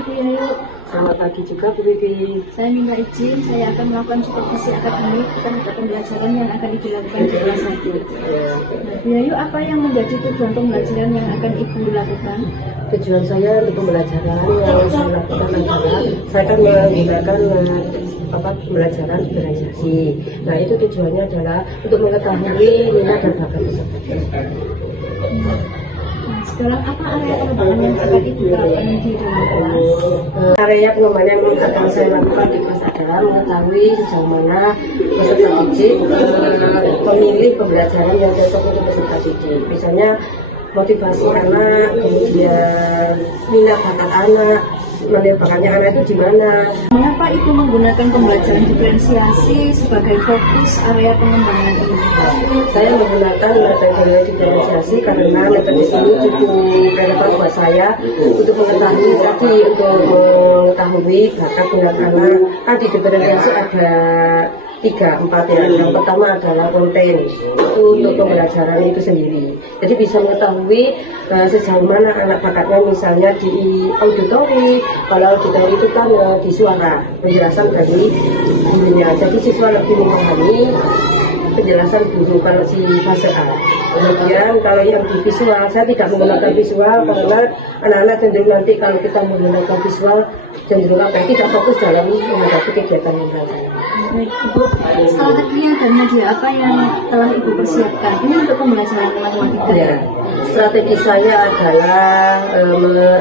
Ibu Yayu. Selamat pagi juga Bu Bibi. Saya minta izin, saya akan melakukan supervisi akademik terhadap pembelajaran yang akan dilakukan di kelas 1. Nah, Bu Yayu, apa yang menjadi tujuan pembelajaran yang akan Ibu lakukan? Tujuan saya untuk pembelajaran yang saya lakukan adalah saya akan menggunakan pembelajaran diferensiasi. Nah, itu tujuannya adalah untuk mengetahui minat dan bakat peserta. Nah, sekarang apa area pengembangan yang akan Ibu terapkan di dalam kelas? Area pengembangan yang akan saya lakukan di kelas adalah mengetahui sejauh mana peserta didik memilih pembelajaran yang cocok untuk peserta didik. Misalnya motivasi anak, kemudian minat bakat anak, bakatnya anak itu di mana. Mengapa Ibu menggunakan pembelajaran diferensiasi sebagai fokus area pengembangan ini? Saya menggunakan metode diferensiasi karena metode ini cukup relevan buat saya untuk mengetahui bakat minat anak. Kan di diferensiasi ada 3-4 ya. Yang pertama adalah konten itu untuk pembelajaran itu sendiri. Jadi bisa mengetahui sejauh mana anak bakatnya, misalnya di auditori. Kalau auditori itu kan di suara penjelasan dari gurunya. Jadi siswa lebih memahami penjelasan guru kalau si fase A. Kemudian kalau yang di visual, saya tidak menggunakan visual karena anak-anak cenderung nanti kalau kita menggunakan visual cenderung tidak fokus dalam menghadapi kegiatan yang lain. Baik, Ibu, strategi dan media apa yang telah Ibu persiapkan ini untuk pembelajaran matematika? Ya, strategi saya adalah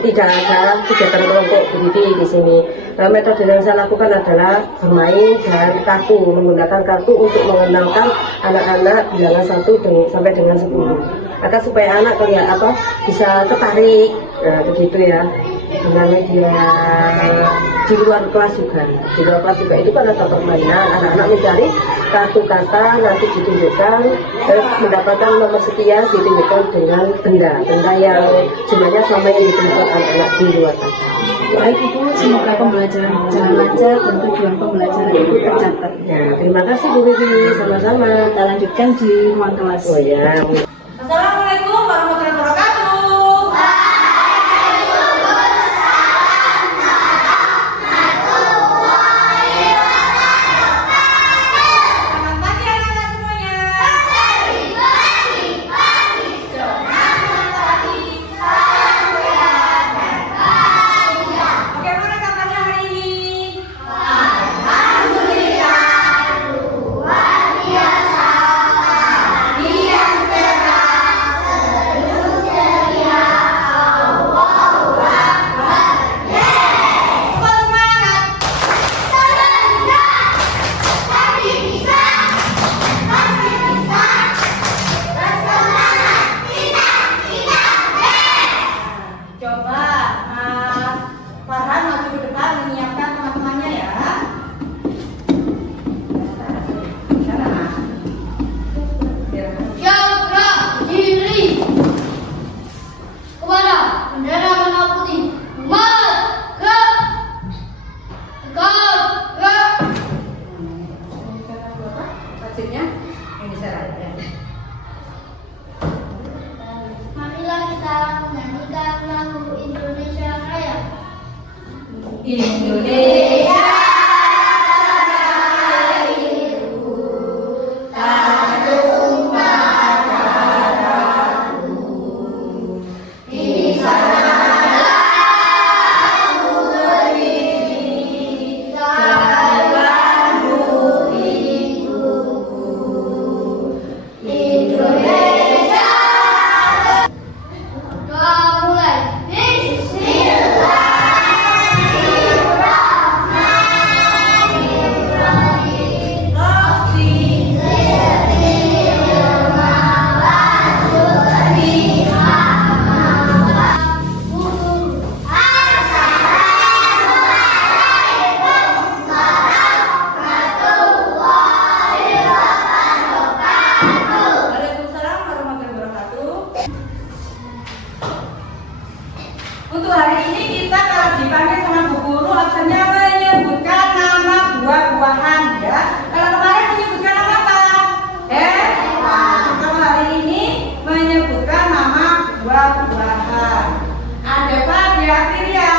tidak ada kegiatan kelompok berdiri di sini. Metode yang saya lakukan adalah bermain dan kartu, menggunakan kartu untuk mengenalkan anak-anak bilangan 1 sampai dengan 10. Agar supaya anak bisa tertarik, begitu ya. Dengan media di luar kelas juga. Di luar kelas juga itu kan ada permainan, anak-anak mencari kartu kata, nanti ditunjukkan, mendapatkan nomor sekian ditunjukkan dengan benda yang jumlahnya sama yang ditemukan anak-anak di luar kata. Baik Ibu, semoga pembelajaran berjalan lancar dan tujuan pembelajaran Ibu tercapai. Ya, terima kasih Bu Bibi, sama-sama. Kita lanjutkan di ruang kelas. Oh ya. Assalamualaikum warahmatullahi wabarakatuh. Selamat pagi anak-anak semuanya. Bagaimana kabarnya hari ini? Semangat. Coba Mas Farhan maju ke depan menyiapkan teman-temannya ya. Sana Mas. Siapkan diri kepada bendera merah putih. Maka tegak. Wajibnya ini saya ya. Marilah kita menyanyikan lagu Indonesia Raya. Indonesia. Doa mulai. Waalaikumsalam warahmatullahi wabarakatuh. Untuk hari ini kita kalau dipanggil sama Bu Guru absennya menyebutkan nama buah-buahan ya. Kalau kemarin menyebutkan nama apa? Kalau hari ini menyebutkan nama buah-buahan. Ada apa di akhir ya?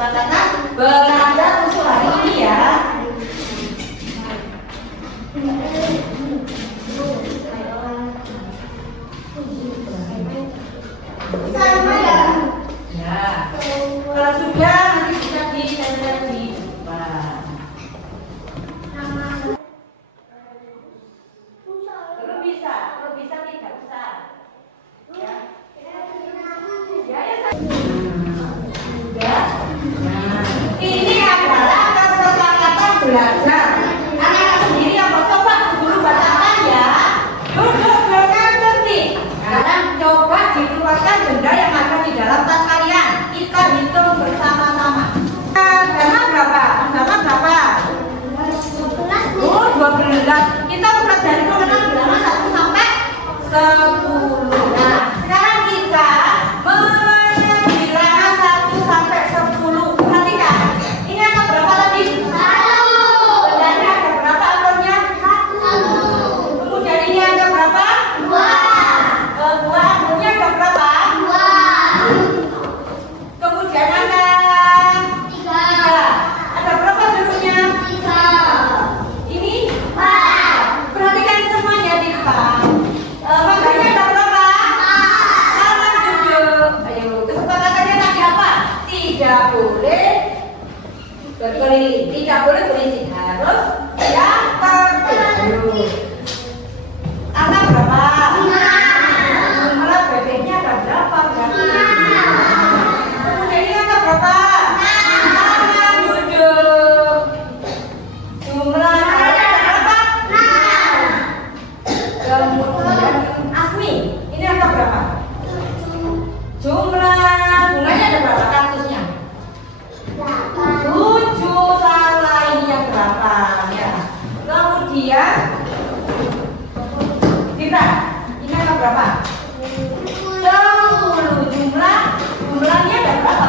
kesepakatan belajar usul hari ini ya. Sama ya. Ya. Kalau sudah nanti bisa ditempel di depan. Kalau bisa tidak usah. Ya. Sudah. Nah, ini adalah kesepakatan belajar. Anak-anak sendiri yang mau coba guru bacakan ya. Duduk dengan tertib. Sekarang coba dikeluarkan benda yang ada di dalam tas kalian. Kita hitung bersama-sama. Dana berapa? Dana berapa? 12. Kita mempelajari mengenal bilangan 1 sampai 10. Nah, sekarang kita bilangan 1 sampai 10. Perhatikan. Ini ada berapa tadi? 1. Bendanya ada berapa akornya? 1. Kemudian ini ada berapa? 2. 2 akornya ada berapa? 2. Kemudian ada 3. Ada berapa jeruknya? 3. Ini? 4. Perhatikan semuanya di depan. Makanya ada berapa? 4. Duduk. Ayo, kesepakatannya tadi apa? Tidak boleh berkeliling, tidak boleh berisik, harus yang tertib. Angka berapa? 5. Jumlah bebeknya ada berapa? Kemudian ini angka berapa? 6. Duduk. Jumlah ada berapa? 6. Kemudian Asmi, ini angka berapa? Jumlah bunganya ada berapa? Kaktusnya? 7. Salah, ini yang berapa? Ya. Kemudian Dira, ini angka berapa? 10. Jumlahnya ada berapa?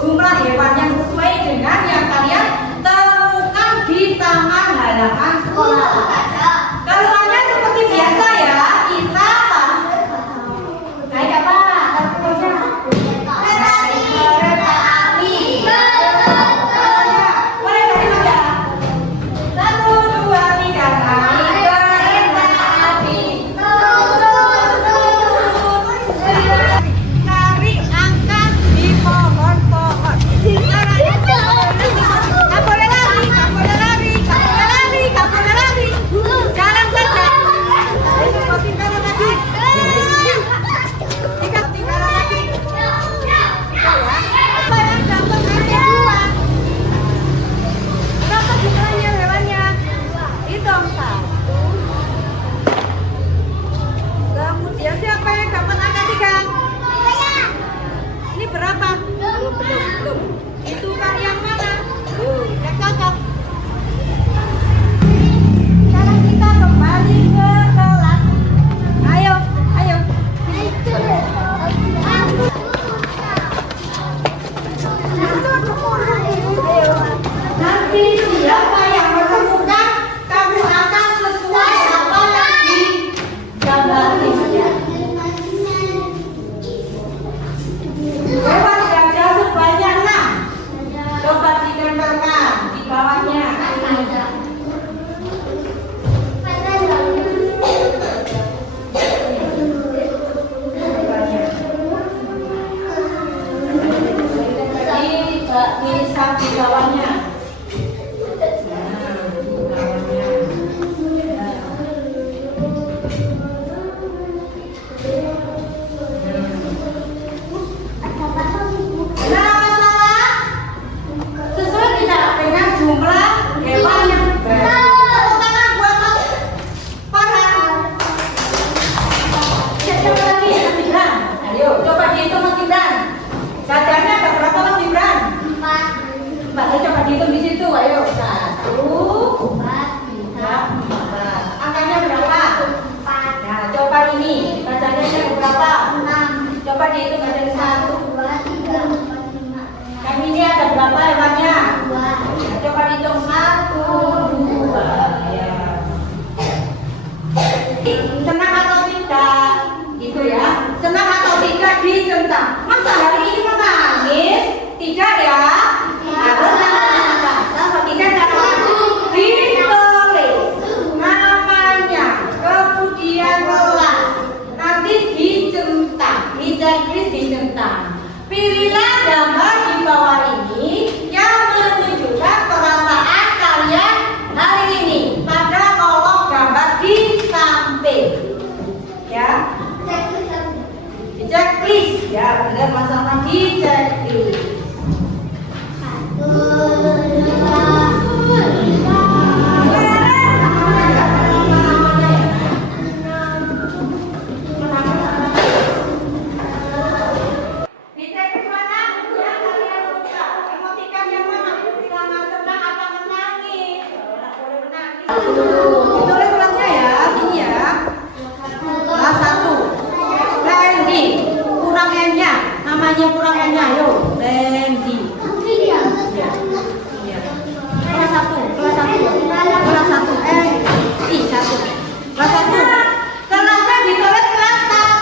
jumlah hewan yang sesuai dengan yang kalian temukan di taman halaman sekolah. Keluarnya seperti biasa ya, kita naik apa? Kereta api. Boleh dari mana? 1, 2, 3, naik kereta api. Tarik angkat di pohon-pohon. Nggak boleh lari, nggak boleh lari, nggak boleh lari, nggak boleh lari. Jalan saja. Itu tinggalan lagi. Tinggalan lagi. Apa yang dapat hanya 2? Berapa jumlahnya hewannya? Hitung 1. Kemudian siapa yang dapat angka 3? Ini berapa? Belum. Itu kan yang mana? Yang cocok. Sekarang kita kembali ke kelas. Ayo. Nanti siapa yang menemukan, kamu akan sesuai apa yang digambarin ya. Hewan gajah sebanyak 6. Coba ditempelkan di bawahnya. Di bawahnya. Sesuai tidak dengan jumlah hewan yang tepuk tangan buat Mas Farhan. Siapa lagi? Mas Gibran. Ayo, coba dihitung Mas Gibran. Gajahnya ada berapa Mas Gibran? 4. Ayo coba dihitung di situ. Ayo. 1, 2, 3, 4. Angkanya berapa? 4. Nah, coba ini. Gajahnya ada berapa? 6. Coba dihitung gajahnya 1, 2, 3, 4, 5. Yang ini ada berapa hewannya? 2. Nah, coba dihitung 1, 2. Ya. Senang atau tidak? Gitu ya. Senang atau tidak dicentang. Masa hari ini menangis? Tidak ya. Harus kalau tidak ditulis namanya, kemudian kelas, nanti dicentang, dicentang. Pilihlah gambar di bawah ini yang menunjukkan perasaan kalian hari ini pada kolom gambar di samping. Ya. Di checklist ya, benar masalah di checklist. Ditulis suratnya ya, sini ya. Kelas 1. Randy, kurang N-nya. Namanya kurang N-nya, ayo. Randy. Iya. Kelas 1. Kelas 1. Kelas 1. Kelasnya ditulis kelas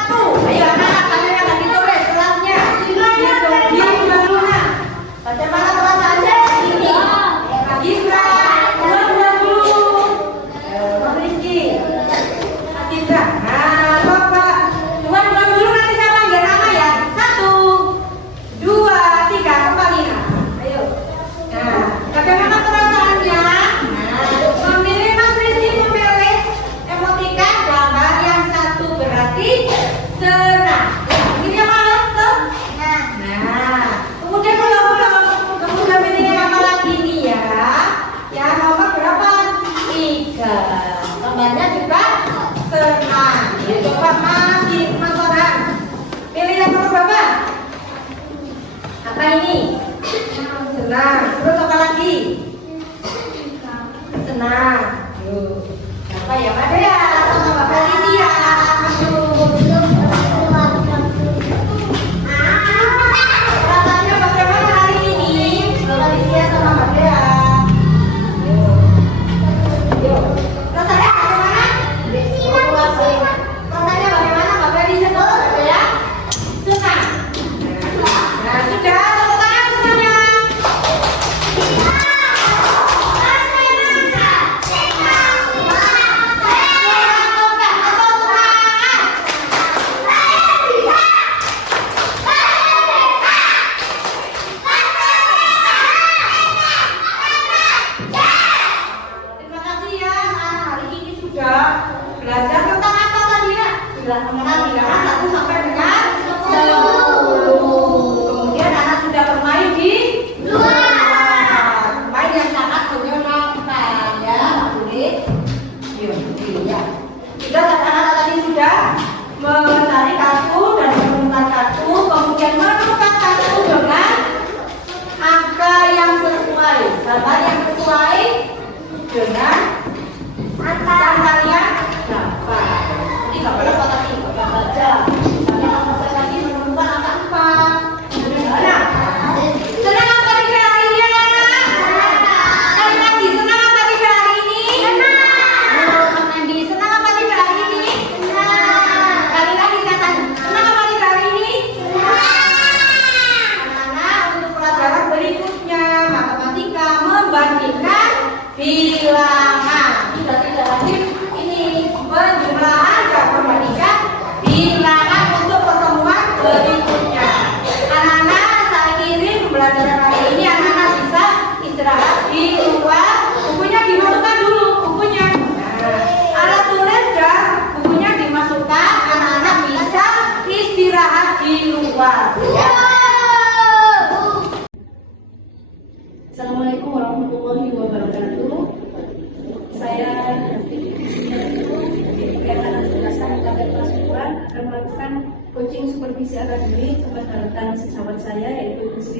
1. Ayo anak-anak, kalian yang nggak ditulis kelasnya. Bagaimana kelas aja? Ini. Gibran. Gambarnya juga senang. Ya, coba Mas Farhan. Pilih yang nomor berapa? Apa ini? Senang. Terus apa lagi? Senang. Yuk. Apa ya? Ada ya? Sama Bapak Lydia. Rasanya bagaimana hari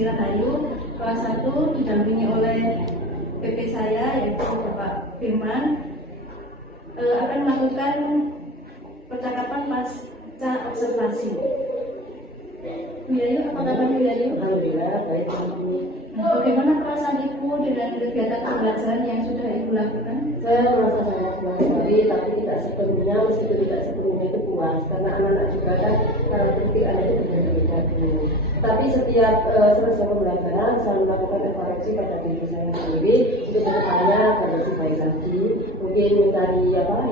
Rahayu kelas 1 didampingi oleh PP saya yaitu Bapak Firman akan melakukan percakapan pasca observasi. Bu Yayu, apa kabar Bu Yayu? Alhamdulillah baik. Bagaimana perasaan Ibu dengan kegiatan pembelajaran yang sudah Ibu lakukan? Saya merasa sangat senang sekali, tapi tidak sepenuhnya, meskipun tidak sepenuhnya itu puas, karena anak-anak juga kan karakteristik anak itu berbeda-beda dulu. Tapi setiap selesai pembelajaran, saya melakukan evaluasi pada diri saya sendiri untuk kedepannya agar lebih baik lagi, mungkin mencari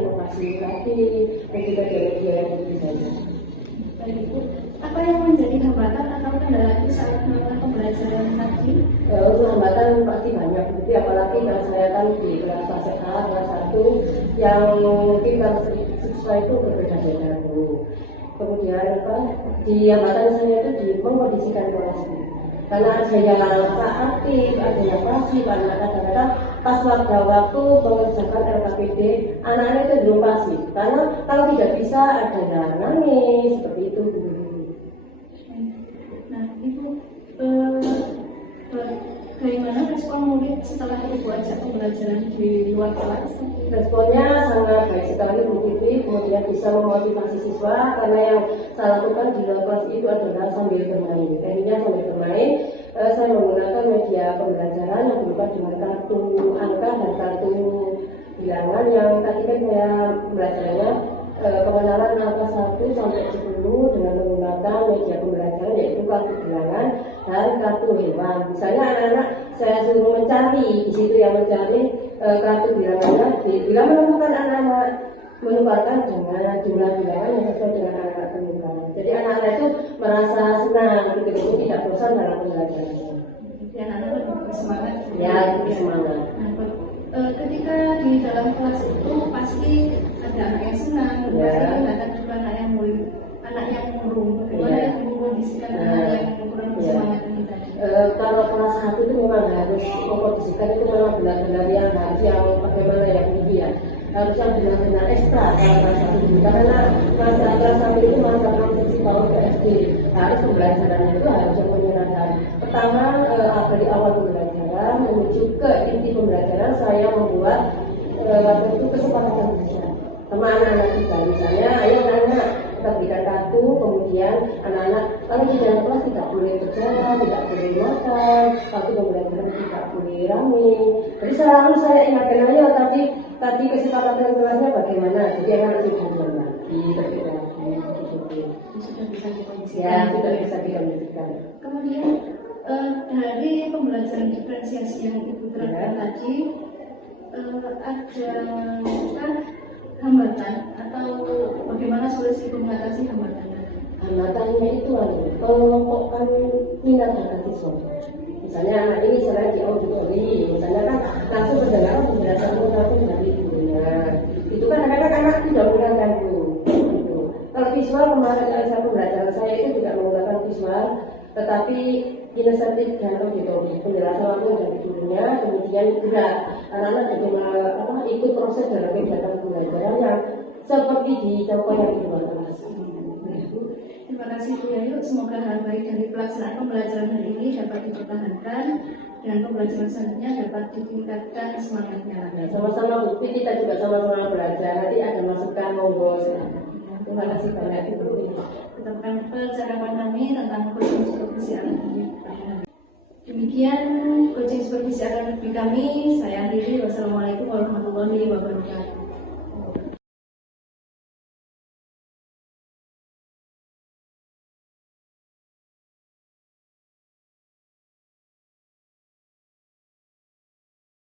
inovasi lagi, mungkin media yang lebih baik. Baik Ibu, apa yang menjadi hambatan atau kendala Ibu saat melakukan pembelajaran tadi? Untuk hambatan pasti banyak, jadi apalagi kalau saya kan di kelas fase A, kelas 1 yang mungkin kalau siswa itu berbeda-beda dulu. Kemudian di hambatan saya itu di mengkondisikan kelas ini. Karena ada yang aktif, ada yang pasif, kadang-kadang pas waktu mengerjakan LKPD, anak-anak itu belum pasif. Karena kalau tidak bisa ada yang nangis, seperti itu. Nah, Ibu, bagaimana respon murid setelah Ibu ajak pembelajaran di luar kelas? Responnya sangat baik sekali Bu Fitri, kemudian bisa memotivasi siswa karena yang saya lakukan di luar kelas itu adalah sambil bermain. Tekniknya sambil bermain, saya menggunakan media pembelajaran yang berupa dengan kartu angka dan kartu bilangan yang tadi kan saya belajarnya pengenalan angka 1 sampai 10 dengan menggunakan media pembelajaran yaitu kartu bilangan dan kartu hewan. Misalnya anak-anak saya suruh mencari, di situ yang mencari kartu bilangannya, bila menemukan anak-anak menukarkan dengan jumlah bilangan yang sesuai dengan anak-anak penukaran. Jadi anak-anak itu merasa senang, begitu tidak bosan dalam pembelajarannya. Jadi anak-anak lebih bersemangat. Ya, lebih semangat. Nah, ketika di dalam kelas itu pasti ada anak yang senang, pasti ada juga anak yang murung. Bagaimana Ibu mengkondisikan anak yang kurang bersemangat ini tadi? Kalau kelas 1 itu memang harus mengkondisikan itu memang benar-benar yang harus yang bagaimana yang ya harus yang benar-benar ekstra kalau kelas 1 itu karena kelas 1 itu masa transisi tahun ke SD harus pembelajarannya itu harus yang menyenangkan. Pertama dari awal pembelajaran menuju ke inti pembelajaran saya membuat itu kesepakatan bersama sama anak-anak kita, misalnya ayo anak kita berikan kartu, kemudian anak-anak kalau di dalam kelas tidak boleh berjalan, tidak boleh makan, waktu pembelajaran tidak boleh rame. Jadi selalu saya ingatkan ayo tadi kesepakatan kelasnya bagaimana, jadi anak lebih jalan lagi, berbeda lagi. Sudah bisa dikondisikan. Ya, sudah bisa dikondisikan. Kemudian dari pembelajaran diferensiasi yang Ibu terangkan tadi, ada hambatan atau bagaimana solusi mengatasi hambatan? Hambatannya itu mengelompokkan minat bakat siswa. Misalnya anak ini selain di auditori, misalnya kan langsung mendengar penjelasan langsung dari gurunya. Itu kan kadang-kadang anak tidak menggunakan guru. Kalau visual kemarin saya pembelajaran saya itu tidak menggunakan visual, tetapi inisiatif dan auditori, penjelasan langsung dari gurunya, kemudian gerak anak-anak juga ikut proses dalam kegiatan pembelajaran yang seperti di contoh yang di luar kelas. Terima kasih Bu Yayu, semoga hal baik dari pelaksanaan pembelajaran hari ini dapat dipertahankan dan pembelajaran selanjutnya dapat ditingkatkan semangatnya. Nah, sama-sama Bu, kita juga sama-sama belajar. Nanti ada masukan monggo. Terima kasih banyak Ibu. Tetapkan percakapan kami tentang coaching supervisi anak didik. Demikian coaching supervisi anak didik kami, saya akhiri.